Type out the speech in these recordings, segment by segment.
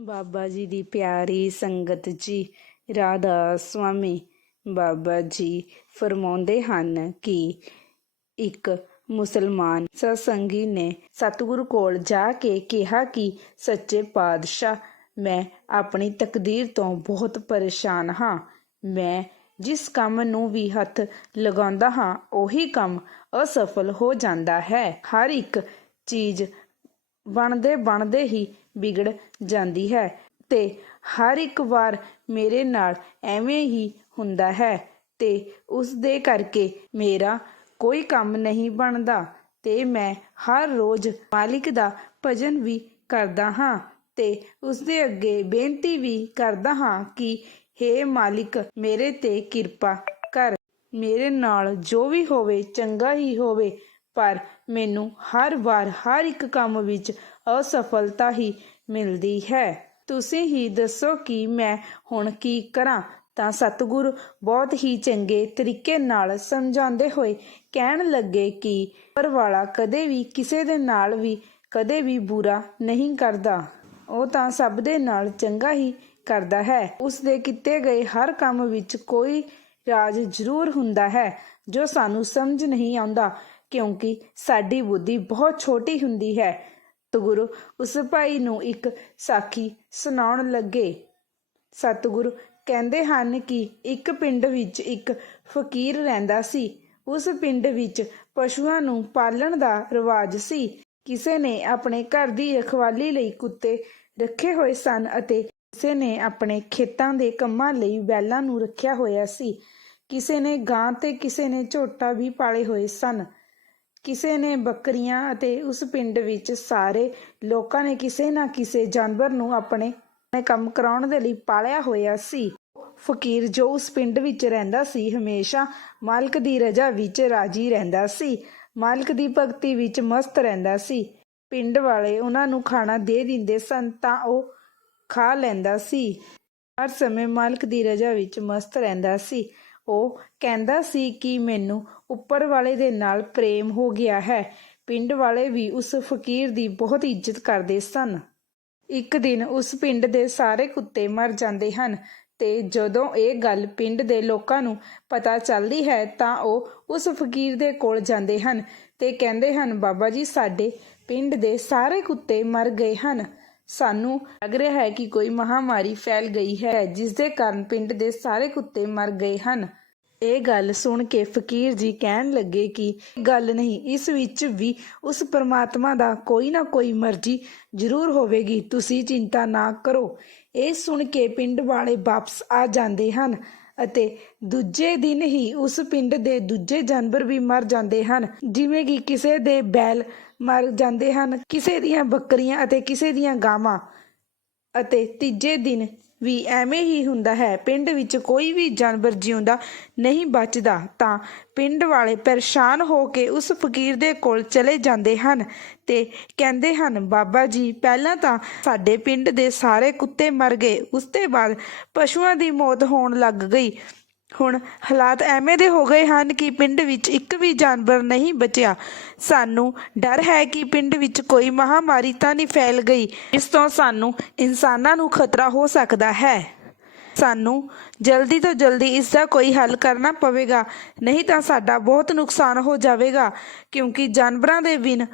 ਬਾਬਾ ਜੀ ਦੀ ਪਿਆਰੀ ਸੰਗਤ ਜੀ, ਰਾਧਾ ਸੁਆਮੀ ਬਾਬਾ ਜੀ ਫਰਮਾਉਂਦੇ ਹਨ ਕਿ ਇੱਕ ਮੁਸਲਮਾਨ ਸਤਸੰਗੀ ਨੇ ਸਤਿਗੁਰੂ ਕੋਲ ਜਾ ਕੇ ਕਿਹਾ ਕਿ, ਸੱਚੇ ਪਾਤਸ਼ਾਹ, ਮੈਂ ਆਪਣੀ ਤਕਦੀਰ ਤੋਂ ਬਹੁਤ ਪਰੇਸ਼ਾਨ ਹਾਂ। ਮੈਂ ਜਿਸ ਕੰਮ ਨੂੰ ਵੀ ਹੱਥ ਲਗਾਉਂਦਾ ਹਾਂ, ਉਹੀ ਕੰਮ ਅਸਫਲ ਹੋ ਜਾਂਦਾ ਹੈ। ਹਰ ਇੱਕ ਚੀਜ਼ ਬਣਦੇ ਬਣਦੇ ਹੀ ਵਿਗੜ ਜਾਂਦੀ ਹੈ ਤੇ ਹਰ ਇੱਕ ਵਾਰ ਮੇਰੇ ਨਾਲ ਐਵੇਂ ਹੀ ਹੁੰਦਾ ਹੈ ਤੇ ਉਸ ਦੇ ਕਰਕੇ ਮੇਰਾ ਕੋਈ ਕੰਮ ਨਹੀਂ ਬਣਦਾ ਤੇ ਮੈਂ ਹਰ ਰੋਜ਼ ਮਾਲਿਕ ਦਾ ਭਜਨ ਵੀ ਕਰਦਾ ਹਾਂ ਤੇ ਉਸ ਦੇ ਅੱਗੇ ਬੇਨਤੀ ਵੀ ਕਰਦਾ ਹਾਂ ਕਿ हे ਮਾਲਿਕ, ਮੇਰੇ ਤੇ ਕਿਰਪਾ ਕਰ। ਮੇਰੇ ਨਾਲ ਜੋ ਵੀ ਹੋਵੇ, ਚੰਗਾ ਹੀ ਹੋਵੇ ਪਰ ਮੈਨੂੰ ਹਰ ਵਾਰ ਹਰ ਇੱਕ ਕੰਮ ਵਿੱਚ ਅਸਫਲਤਾ ਹੀ ਮਿਲਦੀ ਹੈ। ਤੁਸੀਂ ਹੀ ਦੱਸੋ ਕਿ ਮੈਂ ਹੁਣ ਕੀ ਕਰਾਂ? ਤਾਂ ਸਤਿਗੁਰ ਬਹੁਤ ਹੀ ਚੰਗੇ ਤਰੀਕੇ ਨਾਲ ਸਮਝਾਉਂਦੇ ਹੋਏ ਕਹਿਣ ਲੱਗੇ ਕਿ ਪਰ ਵਾਲਾ ਕਦੇ ਵੀ ਕਿਸੇ ਦੇ ਨਾਲ ਵੀ ਕਦੇ ਵੀ ਬੁਰਾ ਨਹੀਂ ਕਰਦਾ। ਉਹ ਤਾਂ ਸਭ ਦੇ ਨਾਲ ਚੰਗਾ ਹੀ ਕਰਦਾ ਹੈ। ਉਸ ਦੇ ਕੀਤੇ ਗਏ ਹਰ ਕੰਮ ਵਿੱਚ ਕੋਈ ਰਾਜ ਜ਼ਰੂਰ ਹੁੰਦਾ ਹੈ ਜੋ ਸਾਨੂੰ ਸਮਝ ਨਹੀਂ ਆਉਂਦਾ। ਕਿਉਂਕਿ ਸਾਡੀ ਬੁੱਧੀ ਬਹੁਤ ਛੋਟੀ ਹੁੰਦੀ ਹੈ। ਸਤਿਗੁਰੂ ਉਸ ਭਾਈ ਨੂੰ ਇੱਕ ਸਾਖੀ ਸੁਣਾਉਣ ਲੱਗੇ। ਸਤਿਗੁਰੂ ਕਹਿੰਦੇ ਹਨ ਕਿ ਇੱਕ ਪਿੰਡ ਵਿੱਚ ਇੱਕ ਫਕੀਰ ਰਹਿੰਦਾ ਸੀ। ਉਸ ਪਿੰਡ ਵਿੱਚ ਪਸ਼ੂਆਂ ਨੂੰ ਪਾਲਣ ਦਾ ਰਿਵਾਜ ਸੀ। ਕਿਸੇ ਨੇ ਆਪਣੇ ਘਰ ਦੀ ਰਖਵਾਲੀ ਲਈ ਕੁੱਤੇ ਰੱਖੇ ਹੋਏ ਸਨ ਅਤੇ ਕਿਸੇ ਨੇ ਆਪਣੇ ਖੇਤਾਂ ਦੇ ਕੰਮਾਂ ਲਈ ਬੈਲਾਂ ਨੂੰ ਰੱਖਿਆ ਹੋਇਆ ਸੀ। ਕਿਸੇ ਨੇ ਗਾਂ ਤੇ ਕਿਸੇ ਨੇ ਝੋਟਾ ਵੀ ਪਾਲੇ ਹੋਏ ਸਨ। ਕਿਸੇ ਨੇ ਬੱਕਰੀਆਂ ਅਤੇ ਉਸ ਪਿੰਡ ਵਿੱਚ ਸਾਰੇ ਲੋਕਾਂ ਨੇ ਕਿਸੇ ਨਾ ਕਿਸੇ ਜਾਨਵਰ ਨੂੰ ਆਪਣੇ ਕੰਮ ਕਰਾਉਣ ਦੇ ਲਈ ਪਾਲਿਆ ਹੋਇਆ ਸੀ। ਫਕੀਰ ਜੋ ਉਸ ਪਿੰਡ ਵਿੱਚ ਰਹਿੰਦਾ ਸੀ, ਹਮੇਸ਼ਾ ਮਾਲਕ ਦੀ ਰਜ਼ਾ ਵਿੱਚ ਰਾਜੀ ਰਹਿੰਦਾ ਸੀ। ਮਾਲਕ ਦੀ ਭਗਤੀ ਵਿੱਚ ਮਸਤ ਰਹਿੰਦਾ ਸੀ। ਪਿੰਡ ਵਾਲੇ ਉਹਨਾਂ ਨੂੰ ਖਾਣਾ ਦੇ ਦਿੰਦੇ ਸਨ ਤਾਂ ਉਹ ਖਾ ਲੈਂਦਾ ਸੀ। ਹਰ ਸਮੇਂ ਮਾਲਕ ਦੀ ਰਜ਼ਾ ਵਿੱਚ ਮਸਤ ਰਹਿੰਦਾ ਸੀ। ਉਹ ਕਹਿੰਦਾ ਸੀ ਕਿ ਮੈਨੂੰ ਉੱਪਰ ਵਾਲੇ ਦੇ ਨਾਲ ਪ੍ਰੇਮ ਹੋ ਗਿਆ ਹੈ। ਪਿੰਡ ਵਾਲੇ ਵੀ ਉਸ ਫਕੀਰ ਦੀ ਬਹੁਤ ਇੱਜ਼ਤ ਕਰਦੇ ਸਨ। ਇੱਕ ਦਿਨ ਉਸ ਪਿੰਡ ਦੇ ਸਾਰੇ ਕੁੱਤੇ ਮਰ ਜਾਂਦੇ ਹਨ ਤੇ ਜਦੋਂ ਇਹ ਗੱਲ ਪਿੰਡ ਦੇ ਲੋਕਾਂ ਨੂੰ ਪਤਾ ਚੱਲਦੀ ਹੈ ਤਾਂ ਉਹ ਉਸ ਫਕੀਰ ਦੇ ਕੋਲ ਜਾਂਦੇ ਹਨ ਤੇ ਕਹਿੰਦੇ ਹਨ, ਬਾਬਾ ਜੀ, ਸਾਡੇ ਪਿੰਡ ਦੇ ਸਾਰੇ ਕੁੱਤੇ ਮਰ ਗਏ ਹਨ। ਸਾਨੂੰ ਲੱਗ ਰਿਹਾ ਹੈ ਕਿ ਕੋਈ ਮਹਾਮਾਰੀ ਫੈਲ ਗਈ ਹੈ, ਜਿਸ ਦੇ ਕਾਰਨ ਪਿੰਡ ਦੇ ਸਾਰੇ ਕੁੱਤੇ ਮਰ ਗਏ ਹਨ। ਇਹ ਗੱਲ ਸੁਣ ਕੇ ਫਕੀਰ ਜੀ ਕਹਿਣ ਲੱਗੇ ਕਿ ਗੱਲ ਨਹੀਂ, ਇਸ ਵਿੱਚ ਵੀ ਉਸ ਪਰਮਾਤਮਾ ਦਾ ਕੋਈ ਨਾ ਕੋਈ ਮਰਜ਼ੀ ਜ਼ਰੂਰ ਹੋਵੇਗੀ, ਤੁਸੀਂ ਚਿੰਤਾ ਨਾ ਕਰੋ। ਇਹ ਸੁਣ ਕੇ ਪਿੰਡ ਵਾਲੇ ਵਾਪਸ ਆ ਜਾਂਦੇ ਹਨ ਅਤੇ ਦੂਜੇ ਦਿਨ ਹੀ ਉਸ ਪਿੰਡ ਦੇ ਦੂਜੇ ਜਾਨਵਰ ਵੀ ਮਰ ਜਾਂਦੇ ਹਨ। ਜਿਵੇਂ ਕਿ ਕਿਸੇ ਦੇ ਬੈਲ ਮਰ ਜਾਂਦੇ ਹਨ, ਕਿਸੇ ਦੀਆਂ ਬੱਕਰੀਆਂ ਅਤੇ ਕਿਸੇ ਦੀਆਂ ਗਾਵਾਂ ਅਤੇ ਤੀਜੇ ਦਿਨ ਵੀ ਐਵੇਂ ਹੀ ਹੁੰਦਾ ਹੈ। ਪਿੰਡ ਵਿੱਚ ਕੋਈ ਵੀ ਜਾਨਵਰ ਜਿਉਂਦਾ ਨਹੀਂ ਬਚਦਾ ਤਾਂ ਪਿੰਡ ਵਾਲੇ ਪਰੇਸ਼ਾਨ ਹੋ ਕੇ ਉਸ ਫਕੀਰ ਦੇ ਕੋਲ ਚਲੇ ਜਾਂਦੇ ਹਨ ਤੇ ਕਹਿੰਦੇ ਹਨ, ਬਾਬਾ ਜੀ, ਪਹਿਲਾਂ ਤਾਂ ਸਾਡੇ ਪਿੰਡ ਦੇ ਸਾਰੇ ਕੁੱਤੇ ਮਰ ਗਏ। ਉਸ ਤੋਂ ਬਾਅਦ ਪਸ਼ੂਆਂ ਦੀ ਮੌਤ ਹੋਣ ਲੱਗ ਗਈ। ਹੁਣ ਹਾਲਾਤ ਐਵੇਂ ਦੇ ਹੋ ਗਏ ਹਨ ਕਿ ਪਿੰਡ ਵਿੱਚ ਇੱਕ ਵੀ ਜਾਨਵਰ ਨਹੀਂ ਬਚਿਆ। ਸਾਨੂੰ ਡਰ ਹੈ ਕਿ ਪਿੰਡ ਵਿੱਚ ਕੋਈ ਮਹਾਮਾਰੀ ਤਾਂ ਨਹੀਂ ਫੈਲ ਗਈ। ਇਸ ਤੋਂ ਸਾਨੂੰ ਇਨਸਾਨਾਂ ਨੂੰ ਖਤਰਾ ਹੋ ਸਕਦਾ ਹੈ। ਸਾਨੂੰ ਜਲਦੀ ਤੋਂ ਜਲਦੀ ਇਸ ਦਾ ਕੋਈ ਹੱਲ ਕਰਨਾ ਪਵੇਗਾ। ਨਹੀਂ ਤਾਂ ਸਾਡਾ ਬਹੁਤ ਨੁਕਸਾਨ ਹੋ ਜਾਵੇਗਾ। ਕਿਉਂਕਿ ਜਾਨਵਰਾਂ ਦੇ ਬਿਨ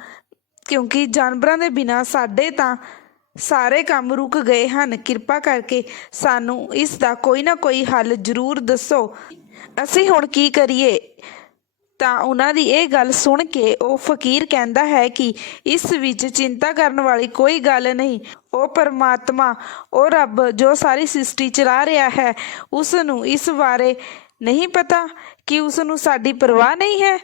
ਕਿਉਂਕਿ ਜਾਨਵਰਾਂ ਦੇ ਬਿਨਾ ਸਾਡੇ ਤਾਂ ਸਾਰੇ ਕੰਮ ਰੁਕ ਗਏ ਹਨ। ਕਿਰਪਾ ਕਰਕੇ ਸਾਨੂੰ ਇਸ ਦਾ ਕੋਈ ਨਾ ਕੋਈ ਹੱਲ ਜ਼ਰੂਰ ਦੱਸੋ। ਅਸੀਂ ਹੁਣ ਕੀ ਕਰੀਏ? ਤਾਂ ਉਹਨਾਂ ਦੀ ਇਹ ਗੱਲ ਸੁਣ ਕੇ ਉਹ ਫਕੀਰ ਕਹਿੰਦਾ ਹੈ ਕਿ ਇਸ ਵਿੱਚ ਚਿੰਤਾ ਕਰਨ ਵਾਲੀ ਕੋਈ ਗੱਲ ਨਹੀਂ। ਉਹ ਪਰਮਾਤਮਾ, ਉਹ ਰੱਬ ਜੋ ਸਾਰੀ ਸ੍ਰਿਸ਼ਟੀ ਚਲਾ ਰਿਹਾ ਹੈ ਉਸ ਨੂੰ ਇਸ ਬਾਰੇ ਨਹੀਂ ਪਤਾ ਕਿ ਉਸ ਨੂੰ ਸਾਡੀ ਪਰਵਾਹ ਨਹੀਂ ਹੈ।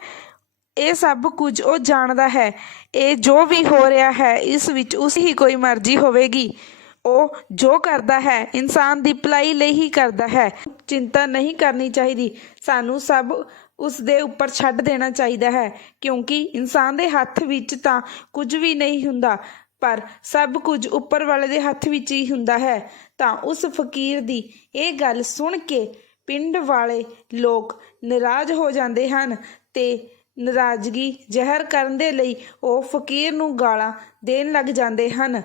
ਇਹ ਸਭ ਕੁਝ ਉਹ ਜਾਣਦਾ ਹੈ। ਇਹ ਜੋ ਵੀ ਹੋ ਰਿਹਾ ਹੈ, ਇਸ ਵਿੱਚ ਉਸ ਹੀ ਕੋਈ ਮਰਜ਼ੀ ਹੋਵੇਗੀ। ਉਹ ਜੋ ਕਰਦਾ ਹੈ, ਇਨਸਾਨ ਦੀ ਭਲਾਈ ਲਈ ਹੀ ਕਰਦਾ ਹੈ। ਚਿੰਤਾ ਨਹੀਂ ਕਰਨੀ ਚਾਹੀਦੀ। ਸਾਨੂੰ ਸਭ ਉਸ ਦੇ ਉੱਪਰ ਛੱਡ ਦੇਣਾ ਚਾਹੀਦਾ ਹੈ, ਕਿਉਂਕਿ ਇਨਸਾਨ ਦੇ ਹੱਥ ਵਿੱਚ ਤਾਂ ਕੁਝ ਵੀ ਨਹੀਂ ਹੁੰਦਾ, ਪਰ ਸਭ ਕੁਝ ਉੱਪਰ ਵਾਲੇ ਦੇ ਹੱਥ ਵਿੱਚ ਹੀ ਹੁੰਦਾ ਹੈ। ਤਾਂ ਉਸ ਫਕੀਰ ਦੀ ਇਹ ਗੱਲ ਸੁਣ ਕੇ ਪਿੰਡ ਵਾਲੇ ਲੋਕ ਨਾਰਾਜ਼ ਹੋ ਜਾਂਦੇ ਹਨ ਤੇ ਨਾਰਾਜ਼ਗੀ ਜ਼ਹਿਰ ਕਰਨ ਦੇ ਲਈ ਉਹ ਫਕੀਰ ਨੂੰ ਗਾਲਾਂ ਦੇਣ ਲੱਗ ਜਾਂਦੇ ਹਨ।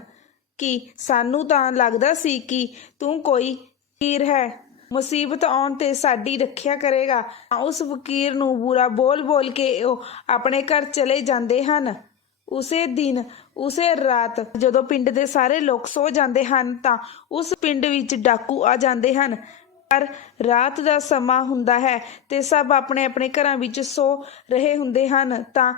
ਕਿ ਸਾਨੂੰ ਤਾਂ ਲੱਗਦਾ ਸੀ ਕਿ ਤੂੰ ਕੋਈ ਫਕੀਰ ਹੈ? ਮੁਸੀਬਤ ਆਉਣ ਤੇ ਸਾਡੀ ਰੱਖਿਆ ਕਰੇਗਾ। ਉਸ ਫਕੀਰ ਨੂੰ ਬੁਰਾ ਬੋਲ ਬੋਲ ਕੇ ਉਹ ਆਪਣੇ ਘਰ ਚਲੇ ਜਾਂਦੇ ਹਨ। ਉਸੇ ਦਿਨ, ਉਸੇ ਰਾਤ ਜਦੋਂ ਪਿੰਡ ਦੇ ਸਾਰੇ ਲੋਕ ਸੋ ਜਾਂਦੇ ਹਨ ਤਾਂ ਉਸ ਪਿੰਡ ਵਿੱਚ ਡਾਕੂ ਆ ਜਾਂਦੇ ਹਨ। ਪਰ ਰਾਤ ਦਾ ਸਮਾਂ ਹੁੰਦਾ ਹੈ ਤੇ ਸਭ ਆਪਣੇ ਆਪਣੇ ਘਰਾਂ ਵਿੱਚ ਸੋ ਰਹੇ ਹੁੰਦੇ ਹਨ ਤਾਂ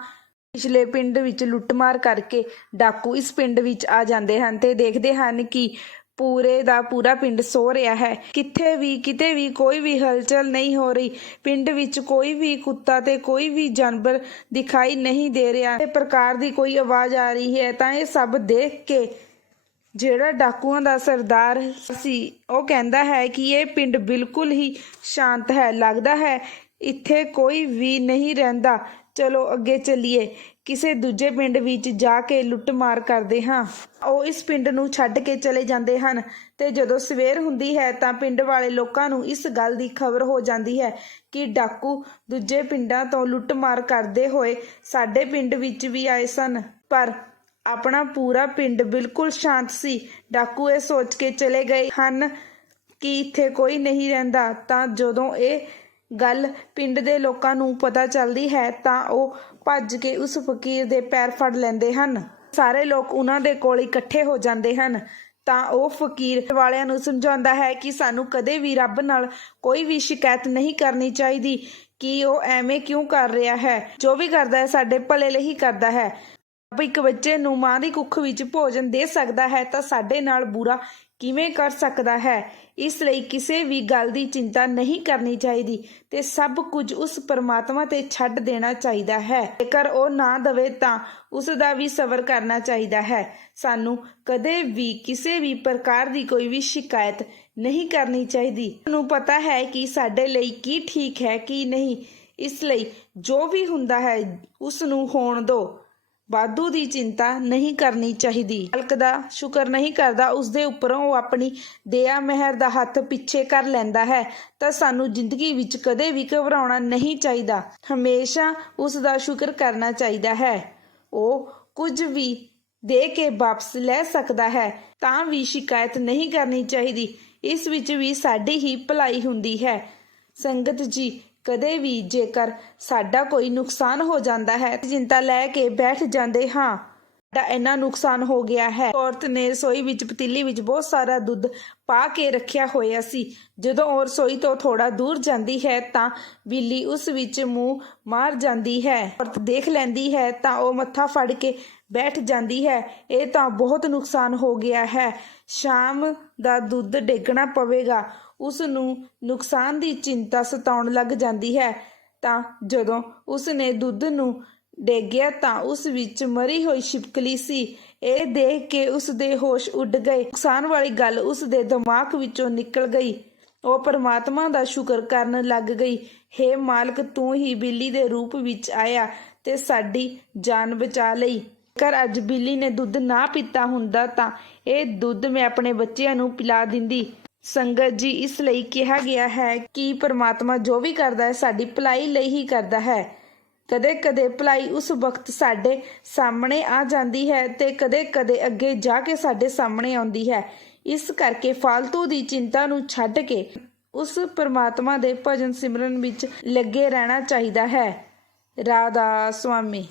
ਪਿਛਲੇ ਪਿੰਡ ਵਿੱਚ ਲੁੱਟਮਾਰ ਕਰਕੇ ਡਾਕੂ ਇਸ ਪਿੰਡ ਵਿੱਚ ਆ ਜਾਂਦੇ ਹਨ ਤੇ ਦੇਖਦੇ ਹਨ ਕਿ ਪੂਰੇ ਦਾ ਪੂਰਾ ਪਿੰਡ ਸੋ ਰਿਹਾ ਹੈ। ਕਿੱਥੇ ਵੀ, ਕਿਤੇ ਵੀ ਕੋਈ ਵੀ ਹਲਚਲ ਨਹੀਂ ਹੋ ਰਹੀ। ਪਿੰਡ ਵਿੱਚ ਕੋਈ ਵੀ ਕੁੱਤਾ ਤੇ ਕੋਈ ਵੀ ਜਾਨਵਰ ਦਿਖਾਈ ਨਹੀਂ ਦੇ ਰਿਹਾ। ਇਹ ਪ੍ਰਕਾਰ ਦੀ ਕੋਈ ਆਵਾਜ਼ ਆ ਰਹੀ ਹੈ ਤਾਂ ਇਹ ਸਭ ਦੇਖ ਕੇ ਜਿਹੜਾ ਡਾਕੂਆਂ ਦਾ ਸਰਦਾਰ ਸੀ, ਉਹ ਕਹਿੰਦਾ ਹੈ ਕਿ ਇਹ ਪਿੰਡ ਬਿਲਕੁਲ ਹੀ ਸ਼ਾਂਤ ਹੈ, ਲੱਗਦਾ ਹੈ ਇੱਥੇ ਕੋਈ ਵੀ ਨਹੀਂ ਰਹਿੰਦਾ। ਚਲੋ ਅੱਗੇ ਚੱਲੀਏ। ਕਿਸੇ ਦੂਜੇ ਪਿੰਡ ਵਿੱਚ ਜਾ ਕੇ ਲੁੱਟਮਾਰ ਕਰਦੇ ਹਾਂ। ਉਹ ਇਸ ਪਿੰਡ ਨੂੰ ਛੱਡ ਕੇ ਚਲੇ ਜਾਂਦੇ ਹਨ ਤੇ ਜਦੋਂ ਸਵੇਰ ਹੁੰਦੀ ਹੈ ਤਾਂ ਪਿੰਡ ਵਾਲੇ ਲੋਕਾਂ ਨੂੰ ਇਸ ਗੱਲ ਦੀ ਖਬਰ ਹੋ ਜਾਂਦੀ ਹੈ ਕਿ ਡਾਕੂ ਦੂਜੇ ਪਿੰਡਾਂ ਤੋਂ ਲੁੱਟਮਾਰ ਕਰਦੇ ਹੋਏ ਸਾਡੇ ਪਿੰਡ ਵਿੱਚ ਵੀ ਆਏ ਸਨ। ਪਰ ਆਪਣਾ ਪੂਰਾ ਪਿੰਡ ਬਿਲਕੁਲ ਸ਼ਾਂਤ ਸੀ। ਡਾਕੂ ਇਹ ਸੋਚ ਕੇ ਚਲੇ ਗਏ ਹਨ ਕਿ ਇੱਥੇ ਕੋਈ ਨਹੀਂ ਰਹਿੰਦਾ। ਤਾਂ ਜਦੋਂ ਇਹ ਗੱਲ ਪਿੰਡ ਦੇ ਲੋਕਾਂ ਨੂੰ ਪਤਾ ਚੱਲਦੀ ਹੈ, ਤਾਂ ਉਹ ਭੱਜ ਕੇ ਉਸ ਫਕੀਰ ਦੇ ਪੈਰ ਫੜ ਲੈਂਦੇ ਹਨ। ਸਾਰੇ ਲੋਕ ਉਹਨਾਂ ਦੇ ਕੋਲ ਇਕੱਠੇ ਹੋ ਜਾਂਦੇ ਹਨ। ਤਾਂ ਉਹ ਫਕੀਰ ਵਾਲਿਆਂ ਨੂੰ ਸਮਝਾਉਂਦਾ ਹੈ ਕਿ ਸਾਨੂੰ ਕਦੇ ਵੀ ਰੱਬ ਨਾਲ ਕੋਈ ਵੀ ਸ਼ਿਕਾਇਤ ਨਹੀਂ ਕਰਨੀ ਚਾਹੀਦੀ ਕਿ ਉਹ ਐਵੇਂ ਕਿਉਂ ਕਰ ਰਿਹਾ ਹੈ। ਜੋ ਵੀ ਕਰਦਾ ਹੈ, ਸਾਡੇ ਭਲੇ ਲਈ ਹੀ ਕਰਦਾ ਹੈ। ਰੱਬ ਇੱਕ ਬੱਚੇ ਨੂੰ ਮਾਂ ਦੀ ਕੁੱਖ ਵਿੱਚ ਭੋਜਨ ਦੇ ਸਕਦਾ ਹੈ ਤਾਂ ਸਾਡੇ ਨਾਲ ਬੁਰਾ ਕਿਵੇਂ ਕਰ ਸਕਦਾ ਹੈ? ਇਸ ਲਈ ਕਿਸੇ ਵੀ ਗੱਲ ਦੀ ਚਿੰਤਾ ਨਹੀਂ ਕਰਨੀ ਚਾਹੀਦੀ ਤੇ ਸਭ ਕੁਝ ਉਸ ਪਰਮਾਤਮਾ ਤੇ ਛੱਡ ਦੇਣਾ ਚਾਹੀਦਾ ਹੈ। ਜੇਕਰ ਉਹ ਨਾ ਦਵੇ ਤਾਂ ਉਸ ਦਾ ਵੀ ਸਬਰ ਕਰਨਾ ਚਾਹੀਦਾ ਹੈ। ਸਾਨੂੰ ਕਦੇ ਵੀ ਕਿਸੇ ਵੀ ਪ੍ਰਕਾਰ ਦੀ ਕੋਈ ਵੀ ਸ਼ਿਕਾਇਤ ਨਹੀਂ ਕਰਨੀ ਚਾਹੀਦੀ। ਨੂੰ ਪਤਾ ਹੈ ਕਿ ਸਾਡੇ ਲਈ ਕੀ ਠੀਕ ਹੈ, ਕੀ ਨਹੀਂ। ਇਸ ਲਈ ਜੋ ਵੀ ਹੁੰਦਾ ਹੈ, ਉਸ ਨੂੰ ਹੋਣ ਦਿਓ। ਵਾਧੂ ਦੀ ਚਿੰਤਾ ਨਹੀਂ ਕਰਨੀ ਚਾਹੀਦੀ। ਮਾਲਕ ਦਾ ਸ਼ੁਕਰ ਨਹੀਂ ਕਰਦਾ ਉਸ ਦੇ ਉੱਪਰੋਂ ਉਹ ਆਪਣੀ ਦਇਆ ਮਿਹਰ ਦਾ ਹੱਥ ਪਿੱਛੇ ਕਰ ਲੈਂਦਾ ਹੈ, ਤਾਂ ਸਾਨੂੰ ਜ਼ਿੰਦਗੀ ਵਿੱਚ ਕਦੇ ਵੀ ਘਬਰਾਉਣਾ ਨਹੀਂ ਚਾਹੀਦਾ। ਹਮੇਸ਼ਾ ਉਸ ਦਾ ਸ਼ੁਕਰ ਕਰਨਾ ਚਾਹੀਦਾ ਹੈ। ਉਹ ਕੁਝ ਵੀ ਦੇ ਕੇ ਵਾਪਸ ਲੈ ਸਕਦਾ ਹੈ, ਤਾਂ ਵੀ ਸ਼ਿਕਾਇਤ ਨਹੀਂ ਕਰਨੀ ਚਾਹੀਦੀ। ਇਸ ਵਿੱਚ ਵੀ ਸਾਡੀ ਹੀ ਭਲਾਈ ਹੁੰਦੀ ਹੈ। ਸੰਗਤ ਜੀ ਕਦੇ ਵੀ ਜੇਕਰ ਸਾਡਾ ਕੋਈ ਨੁਕਸਾਨ ਹੋ ਜਾਂਦਾ ਹੈ ਚਿੰਤਾ ਲੈ ਕੇ ਬੈਠ ਜਾਂਦੇ ਹਾਂ ਦਾ ਇੰਨਾ ਨੁਕਸਾਨ ਹੋ ਗਿਆ ਹੈ। ਔਰਤ ਨੇ ਰਸੋਈ ਵਿੱਚ, ਪਤੀਲੀ ਵਿੱਚ ਬਹੁਤ ਸਾਰਾ ਦੁੱਧ ਪਾ ਕੇ ਰੱਖਿਆ ਹੋਇਆ ਸੀ। ਜਦੋਂ ਉਹ ਰਸੋਈ ਤੋਂ ਥੋੜਾ ਦੂਰ ਜਾਂਦੀ ਹੈ, ਤਾਂ ਬਿੱਲੀ ਉਸ ਵਿੱਚ ਮੂੰਹ ਮਾਰ ਜਾਂਦੀ ਹੈ। ਔਰਤ ਦੇਖ ਲੈਂਦੀ ਹੈ, ਤਾਂ ਉਹ ਮੱਥਾ ਫੜ ਕੇ ਬੈਠ ਜਾਂਦੀ ਹੈ। ਇਹ ਤਾਂ ਬਹੁਤ ਨੁਕਸਾਨ ਹੋ ਗਿਆ ਹੈ। ਸ਼ਾਮ ਦਾ ਦੁੱਧ ਡੇਗਣਾ ਪਵੇਗਾ। ਉਸ ਨੂੰ ਨੁਕਸਾਨ ਦੀ ਚਿੰਤਾ ਸਤਾਉਣ ਲੱਗ ਜਾਂਦੀ ਹੈ, ਤਾਂ ਜਦੋਂ ਉਸ ਨੇ ਦੁੱਧ ਨੂੰ ਡੇਗਿਆ ਤਾਂ ਉਸ ਵਿੱਚ ਮਰੀ ਹੋਈ ਛਿਪਕਲੀ ਸੀ। ਇਹ ਦੇਖ ਕੇ ਉਸ ਦੇ ਹੋਸ਼ ਉੱਡ ਗਏ। ਨੁਕਸਾਨ ਵਾਲੀ ਗੱਲ ਉਸ ਦੇ ਦਿਮਾਗ ਵਿੱਚੋਂ ਨਿਕਲ ਗਈ। ਉਹ ਪਰਮਾਤਮਾ ਦਾ ਸ਼ੁਕਰ ਕਰਨ ਲੱਗ ਗਈ। ਹੇ ਮਾਲਕ, ਤੂੰ ਹੀ ਬਿੱਲੀ ਦੇ ਰੂਪ ਵਿੱਚ ਆਇਆ ਤੇ ਸਾਡੀ ਜਾਨ ਬਚਾ ਲਈ। ਕਰ ਅੱਜ ਬਿੱਲੀ ਨੇ ਦੁੱਧ ਨਾ ਪੀਤਾ ਹੁੰਦਾ ਤਾਂ ਇਹ ਦੁੱਧ ਮੈਂ ਆਪਣੇ ਬੱਚਿਆਂ ਨੂੰ ਪਿਲਾ ਦਿੰਦੀ। ਸੰਗਤ ਜੀ, ਇਸ ਲਈ ਕਿਹਾ ਗਿਆ ਹੈ ਕਿ ਪਰਮਾਤਮਾ ਜੋ ਵੀ ਕਰਦਾ ਹੈ, ਸਾਡੀ ਭਲਾਈ ਲਈ ਹੀ ਕਰਦਾ ਹੈ। ਕਦੇ ਕਦੇ ਭਲਾਈ ਉਸ ਵਕਤ ਸਾਡੇ ਸਾਹਮਣੇ ਆ ਜਾਂਦੀ ਹੈ ਤੇ ਕਦੇ ਕਦੇ ਅੱਗੇ ਜਾ ਕੇ ਸਾਡੇ ਸਾਹਮਣੇ ਆਉਂਦੀ ਹੈ। ਇਸ ਕਰਕੇ ਫालतू ਦੀ ਚਿੰਤਾ ਨੂੰ ਛੱਡ ਕੇ ਉਸ ਪਰਮਾਤਮਾ ਦੇ ਭਜਨ ਸਿਮਰਨ ਵਿੱਚ ਲੱਗੇ ਰਹਿਣਾ ਚਾਹੀਦਾ ਹੈ। ਰਾਧਾ ਸੁਆਮੀ